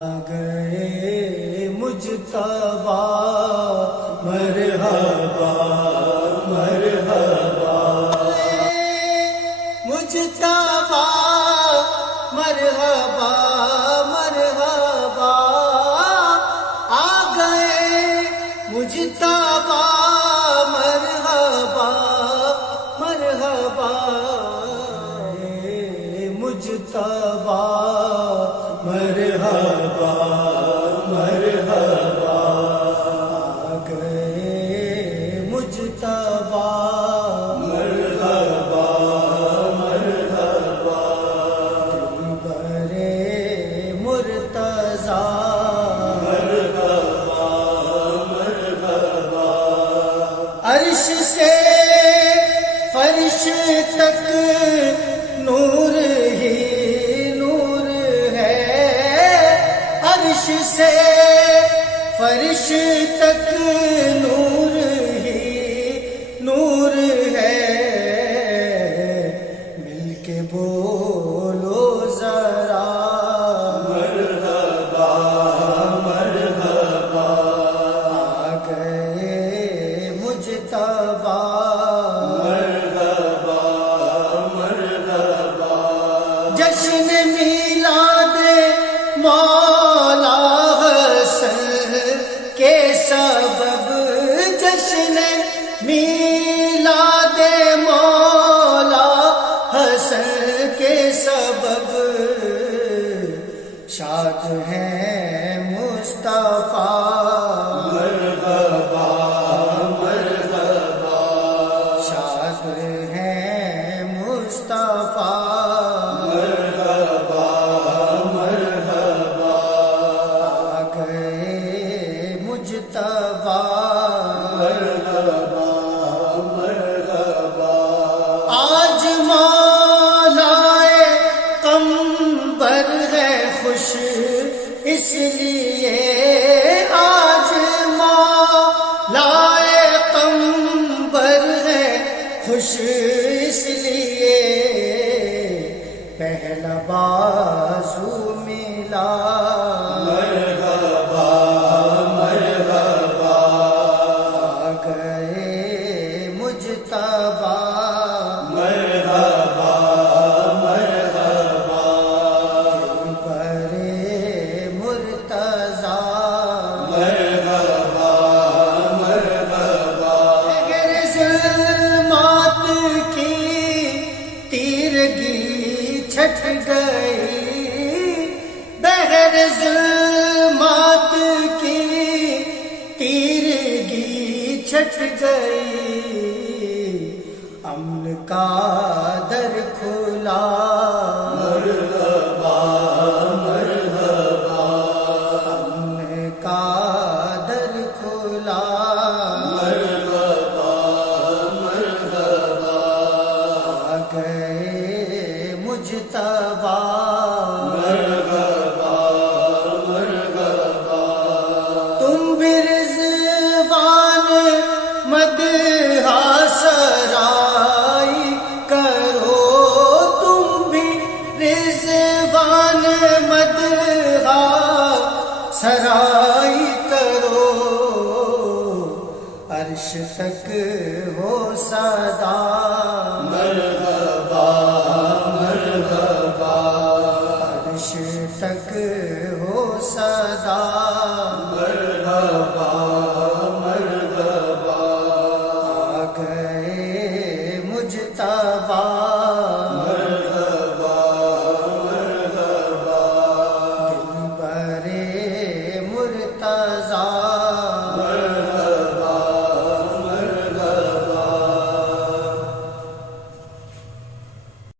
گئے مجتبی مرحبا مرحبا مجتبی مرحبا مرحبا آ گئے مجتبی مرحبا مرحبا مجتبی مرحبا مرحبا آ گئے مجتبی مرحبا مرحبا دلبر مرتضی مرحبا مرحبا عرش سے فرش تک نور ہی عرش سے فرش تک نور ہی نور ہے مل کے بولو ذرا مرحبا مرحبا آ گئے مجتبی مرحبا مرحبا جشن میلاد مولا کے سبب جشن میلاد مولا حسن کے سبب شاد ہیں مصطفیٰ مرحبا مرحبا شاد ہیں مصطفیٰ مرحبا مرحبا آ گئے مجتبی مرحبا مرحبا آج مولائے قمبر ہے خوش اس لیے آج مولائے قمبر ہے خوش اس لیے پہلا بازو ملا مرحبا مرحبا آ گئے مجتبی مرحبا مرحبا دلبر مرتضی مرحبا مرحبا اگر ظلمات کی تیرگی چھٹ گئی بہر ظلمات کی تیرگی چھٹ گئی امن کا در کھلا مرحبا مرحبا امن کا در کھلا مرحبا مرحبا آ گئے مجتبی مرحبا مرحبا تم بھی رضوان مدحہ سرائی کرو تم بھی رضوان مدحہ سرائی کرو عرش تک ہو صدا مرحبا مرحبا عرش تک ہو صدا مرحبا